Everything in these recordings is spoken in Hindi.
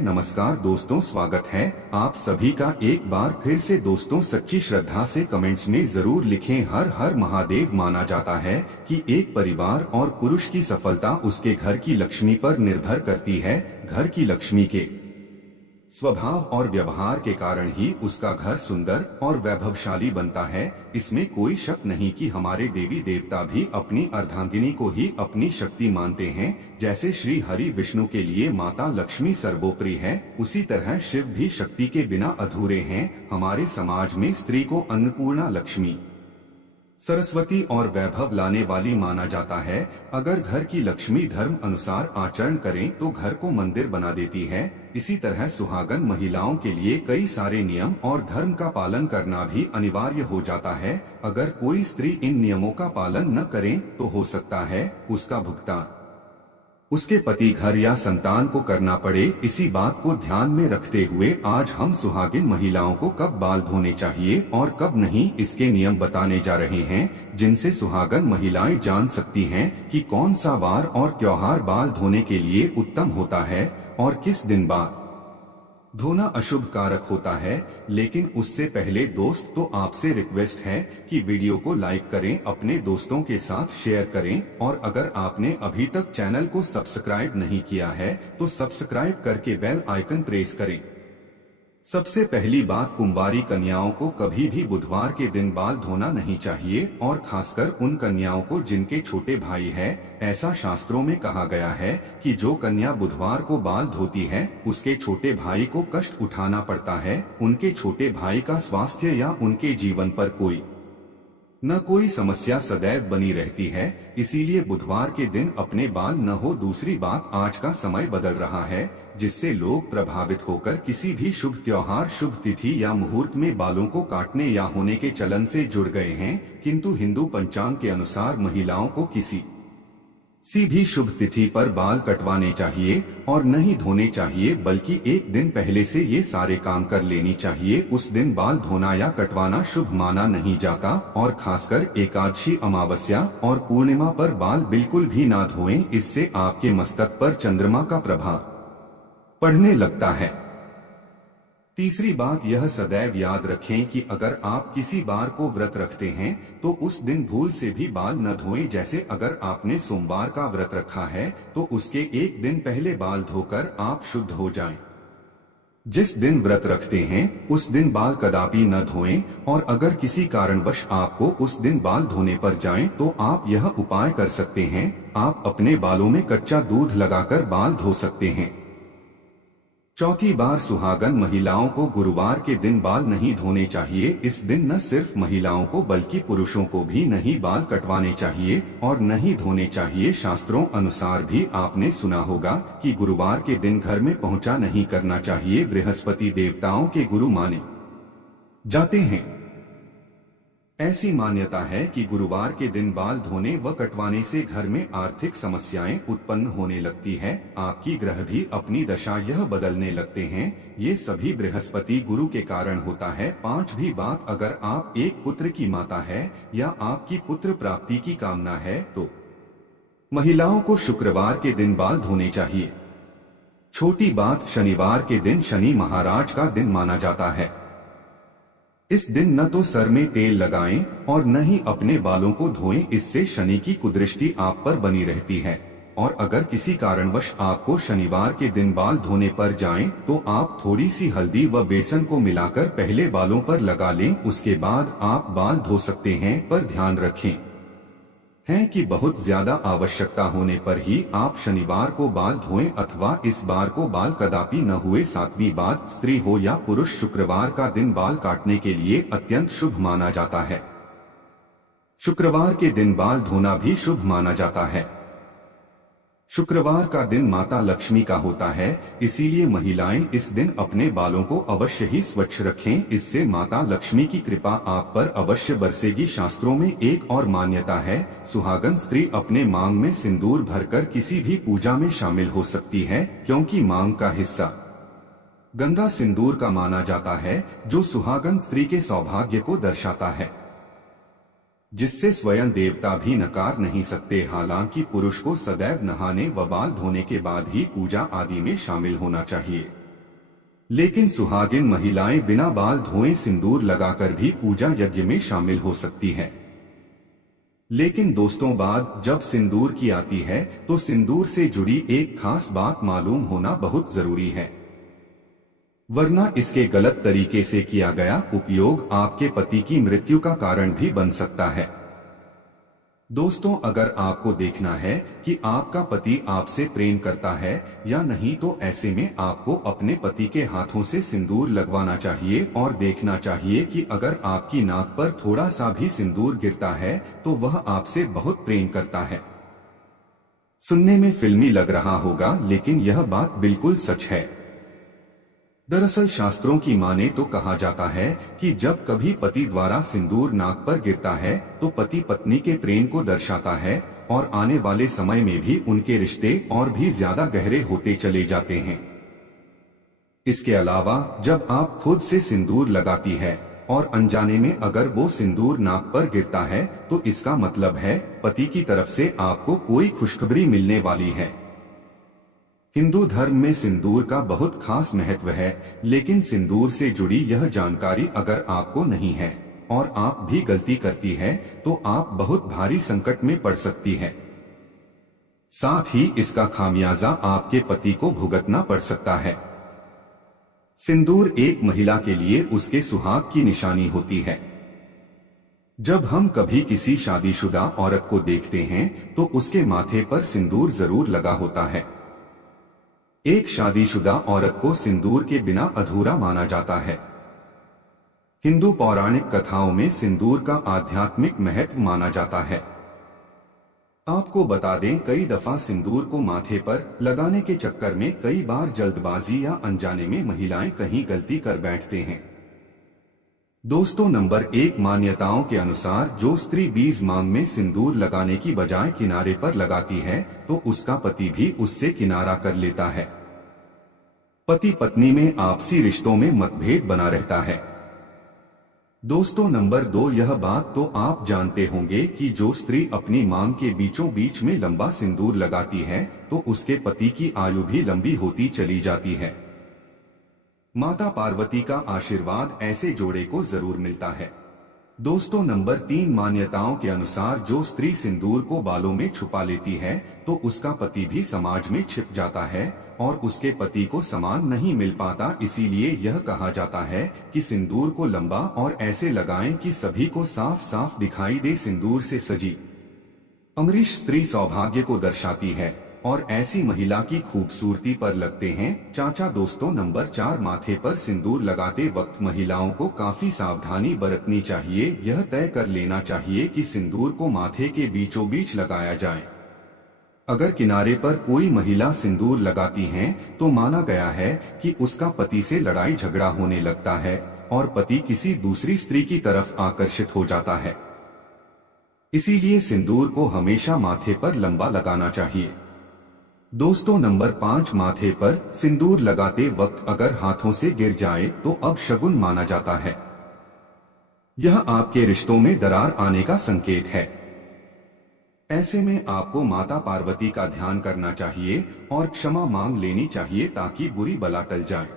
नमस्कार दोस्तों, स्वागत है आप सभी का एक बार फिर से। दोस्तों, सच्ची श्रद्धा से कमेंट्स में जरूर लिखें हर हर महादेव। माना जाता है कि एक परिवार और पुरुष की सफलता उसके घर की लक्ष्मी पर निर्भर करती है। घर की लक्ष्मी के स्वभाव और व्यवहार के कारण ही उसका घर सुंदर और वैभवशाली बनता है। इसमें कोई शक नहीं कि हमारे देवी देवता भी अपनी अर्धांगिनी को ही अपनी शक्ति मानते हैं। जैसे श्री हरि विष्णु के लिए माता लक्ष्मी सर्वोपरि है, उसी तरह शिव भी शक्ति के बिना अधूरे हैं। हमारे समाज में स्त्री को अन्नपूर्णा, लक्ष्मी, सरस्वती और वैभव लाने वाली माना जाता है। अगर घर की लक्ष्मी धर्म अनुसार आचरण करें तो घर को मंदिर बना देती है। इसी तरह सुहागन महिलाओं के लिए कई सारे नियम और धर्म का पालन करना भी अनिवार्य हो जाता है। अगर कोई स्त्री इन नियमों का पालन न करे तो हो सकता है उसका भुगतान उसके पति, घर या संतान को करना पड़े। इसी बात को ध्यान में रखते हुए आज हम सुहागिन महिलाओं को कब बाल धोने चाहिए और कब नहीं, इसके नियम बताने जा रहे हैं, जिनसे सुहागन महिलाएं जान सकती हैं कि कौन सा वार और त्योहार बाल धोने के लिए उत्तम होता है और किस दिन बाल धोना अशुभ कारक होता है। लेकिन उससे पहले दोस्त, तो आपसे रिक्वेस्ट है कि वीडियो को लाइक करें, अपने दोस्तों के साथ शेयर करें और अगर आपने अभी तक चैनल को सब्सक्राइब नहीं किया है तो सब्सक्राइब करके बेल आइकन प्रेस करें। सबसे पहली बात, कुंवारी कन्याओं को कभी भी बुधवार के दिन बाल धोना नहीं चाहिए और खासकर उन कन्याओं को जिनके छोटे भाई है। ऐसा शास्त्रों में कहा गया है कि जो कन्या बुधवार को बाल धोती है उसके छोटे भाई को कष्ट उठाना पड़ता है। उनके छोटे भाई का स्वास्थ्य या उनके जीवन पर कोई न कोई समस्या सदैव बनी रहती है। इसीलिए बुधवार के दिन अपने बाल न हो। दूसरी बात, आज का समय बदल रहा है जिससे लोग प्रभावित होकर किसी भी शुभ त्योहार, शुभ तिथि या मुहूर्त में बालों को काटने या होने के चलन से जुड़ गए हैं। किंतु हिंदू पंचांग के अनुसार महिलाओं को किसी भी शुभ तिथि पर बाल कटवाने चाहिए और नहीं धोने चाहिए, बल्कि एक दिन पहले से ये सारे काम कर लेनी चाहिए। उस दिन बाल धोना या कटवाना शुभ माना नहीं जाता और खासकर एकादशी, अमावस्या और पूर्णिमा पर बाल बिल्कुल भी ना धोएं। इससे आपके मस्तक पर चंद्रमा का प्रभाव पड़ने लगता है। तीसरी बात, यह सदैव याद रखें कि अगर आप किसी बार को व्रत रखते हैं तो उस दिन भूल से भी बाल न धोएं। जैसे अगर आपने सोमवार का व्रत रखा है तो उसके एक दिन पहले बाल धोकर आप शुद्ध हो जाएं। जिस दिन व्रत रखते हैं उस दिन बाल कदापि न धोएं और अगर किसी कारणवश आपको उस दिन बाल धोने पर जाएं तो आप यह उपाय कर सकते हैं। आप अपने बालों में कच्चा दूध लगाकर बाल धो सकते हैं। चौथी बार, सुहागन महिलाओं को गुरुवार के दिन बाल नहीं धोने चाहिए। इस दिन न सिर्फ महिलाओं को बल्कि पुरुषों को भी नहीं बाल कटवाने चाहिए और नहीं धोने चाहिए। शास्त्रों अनुसार भी आपने सुना होगा कि गुरुवार के दिन घर में पहुंचा नहीं करना चाहिए। बृहस्पति देवताओं के गुरु माने जाते हैं। ऐसी मान्यता है कि गुरुवार के दिन बाल धोने व कटवाने से घर में आर्थिक समस्याएं उत्पन्न होने लगती है। आपकी ग्रह भी अपनी दशा यह बदलने लगते हैं। ये सभी बृहस्पति गुरु के कारण होता है। पांचवी बात, अगर आप एक पुत्र की माता है या आपकी पुत्र प्राप्ति की कामना है तो महिलाओं को शुक्रवार के दिन बाल धोने चाहिए। छोटी बात, शनिवार के दिन शनि महाराज का दिन माना जाता है। इस दिन न तो सर में तेल लगाएं और न ही अपने बालों को धोएं, इससे शनि की कुदृष्टि आप पर बनी रहती है। और अगर किसी कारणवश आपको शनिवार के दिन बाल धोने पर जाएं तो आप थोड़ी सी हल्दी व बेसन को मिलाकर पहले बालों पर लगा लें, उसके बाद आप बाल धो सकते हैं। पर ध्यान रखें है कि बहुत ज्यादा आवश्यकता होने पर ही आप शनिवार को बाल धोएं अथवा इस बार को बाल कदापि न हुए। सातवीं बात, स्त्री हो या पुरुष, शुक्रवार का दिन बाल काटने के लिए अत्यंत शुभ माना जाता है। शुक्रवार के दिन बाल धोना भी शुभ माना जाता है। शुक्रवार का दिन माता लक्ष्मी का होता है, इसीलिए महिलाएं इस दिन अपने बालों को अवश्य ही स्वच्छ रखें। इससे माता लक्ष्मी की कृपा आप पर अवश्य बरसेगी। शास्त्रों में एक और मान्यता है, सुहागन स्त्री अपने मांग में सिंदूर भरकर किसी भी पूजा में शामिल हो सकती है, क्योंकि मांग का हिस्सा गंगा सिंदूर का माना जाता है, जो सुहागन स्त्री के सौभाग्य को दर्शाता है, जिससे स्वयं देवता भी नकार नहीं सकते। हालांकि पुरुष को सदैव नहाने व बाल धोने के बाद ही पूजा आदि में शामिल होना चाहिए। लेकिन सुहागिन महिलाएं बिना बाल धोए सिंदूर लगाकर भी पूजा यज्ञ में शामिल हो सकती हैं। लेकिन दोस्तों, बात जब सिंदूर की आती है तो सिंदूर से जुड़ी एक खास बात मालूम होना बहुत जरूरी है, वरना इसके गलत तरीके से किया गया उपयोग आपके पति की मृत्यु का कारण भी बन सकता है। दोस्तों, अगर आपको देखना है कि आपका पति आपसे प्रेम करता है या नहीं, तो ऐसे में आपको अपने पति के हाथों से सिंदूर लगवाना चाहिए और देखना चाहिए कि अगर आपकी नाक पर थोड़ा सा भी सिंदूर गिरता है तो वह आपसे बहुत प्रेम करता है। सुनने में फिल्मी लग रहा होगा, लेकिन यह बात बिल्कुल सच है। दरअसल शास्त्रों की माने तो कहा जाता है कि जब कभी पति द्वारा सिंदूर नाक पर गिरता है तो पति पत्नी के प्रेम को दर्शाता है और आने वाले समय में भी उनके रिश्ते और भी ज्यादा गहरे होते चले जाते हैं। इसके अलावा जब आप खुद से सिंदूर लगाती है और अनजाने में अगर वो सिंदूर नाक पर गिरता है तो इसका मतलब है पति की तरफ से आपको कोई खुशखबरी मिलने वाली है। हिंदू धर्म में सिंदूर का बहुत खास महत्व है, लेकिन सिंदूर से जुड़ी यह जानकारी अगर आपको नहीं है और आप भी गलती करती है तो आप बहुत भारी संकट में पड़ सकती है। साथ ही इसका खामियाजा आपके पति को भुगतना पड़ सकता है। सिंदूर एक महिला के लिए उसके सुहाग की निशानी होती है। जब हम कभी किसी शादीशुदा औरत को देखते हैं तो उसके माथे पर सिंदूर जरूर लगा होता है। एक शादीशुदा औरत को सिंदूर के बिना अधूरा माना जाता है। हिंदू पौराणिक कथाओं में सिंदूर का आध्यात्मिक महत्व माना जाता है। आपको बता दें, कई दफा सिंदूर को माथे पर लगाने के चक्कर में कई बार जल्दबाजी या अनजाने में महिलाएं कहीं गलती कर बैठते हैं। दोस्तों, नंबर 1, मान्यताओं के अनुसार जो स्त्री बीज मांग में सिंदूर लगाने की बजाय किनारे पर लगाती है तो उसका पति भी उससे किनारा कर लेता है। पति पत्नी में आपसी रिश्तों में मतभेद बना रहता है। दोस्तों, नंबर 2, यह बात तो आप जानते होंगे कि जो स्त्री अपनी मांग के बीचों बीच में लंबा सिंदूर लगाती है तो उसके पति की आयु भी लंबी होती चली जाती है। माता पार्वती का आशीर्वाद ऐसे जोड़े को जरूर मिलता है। दोस्तों, नंबर 3, मान्यताओं के अनुसार जो स्त्री सिंदूर को बालों में छुपा लेती है तो उसका पति भी समाज में छिप जाता है और उसके पति को सम्मान नहीं मिल पाता। इसीलिए यह कहा जाता है कि सिंदूर को लंबा और ऐसे लगाएं कि सभी को साफ साफ दिखाई दे। सिंदूर से सजी अमरीश स्त्री सौभाग्य को दर्शाती है और ऐसी महिला की खूबसूरती पर लगते हैं चाचा। दोस्तों, नंबर 4, माथे पर सिंदूर लगाते वक्त महिलाओं को काफी सावधानी बरतनी चाहिए। यह तय कर लेना चाहिए कि सिंदूर को माथे के बीचों बीच लगाया जाए। अगर किनारे पर कोई महिला सिंदूर लगाती है तो माना गया है कि उसका पति से लड़ाई झगड़ा होने लगता है और पति किसी दूसरी स्त्री की तरफ आकर्षित हो जाता है। इसीलिए सिंदूर को हमेशा माथे पर लंबा लगाना चाहिए। दोस्तों, नंबर 5, माथे पर सिंदूर लगाते वक्त अगर हाथों से गिर जाए तो अपशगुन माना जाता है। यह आपके रिश्तों में दरार आने का संकेत है। ऐसे में आपको माता पार्वती का ध्यान करना चाहिए और क्षमा मांग लेनी चाहिए ताकि बुरी बला टल जाए।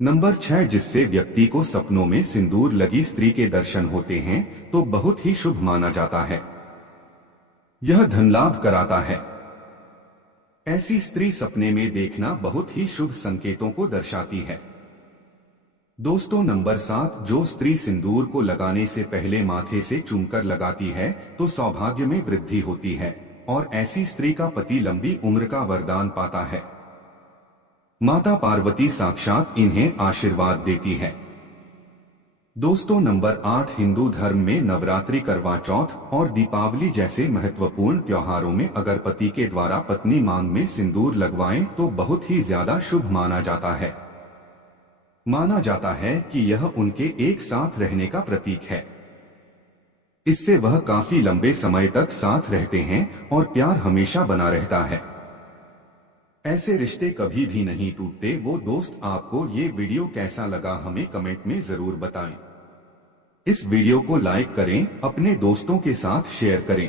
नंबर 6, जिससे व्यक्ति को सपनों में सिंदूर लगी स्त्री के दर्शन होते हैं तो बहुत ही शुभ माना जाता है। यह धन लाभ कराता है। ऐसी स्त्री सपने में देखना बहुत ही शुभ संकेतों को दर्शाती है। दोस्तों, नंबर 7, जो स्त्री सिंदूर को लगाने से पहले माथे से चूमकर लगाती है तो सौभाग्य में वृद्धि होती है और ऐसी स्त्री का पति लंबी उम्र का वरदान पाता है। माता पार्वती साक्षात इन्हें आशीर्वाद देती है। दोस्तों, नंबर 8, हिंदू धर्म में नवरात्रि, करवा चौथ और दीपावली जैसे महत्वपूर्ण त्योहारों में अगर पति के द्वारा पत्नी मांग में सिंदूर लगवाएं तो बहुत ही ज्यादा शुभ माना जाता है। माना जाता है कि यह उनके एक साथ रहने का प्रतीक है। इससे वह काफी लंबे समय तक साथ रहते हैं और प्यार हमेशा बना रहता है। ऐसे रिश्ते कभी भी नहीं टूटते। वो दोस्त, आपको ये वीडियो कैसा लगा हमें कमेंट में जरूर बताएं। इस वीडियो को लाइक करें, अपने दोस्तों के साथ शेयर करें।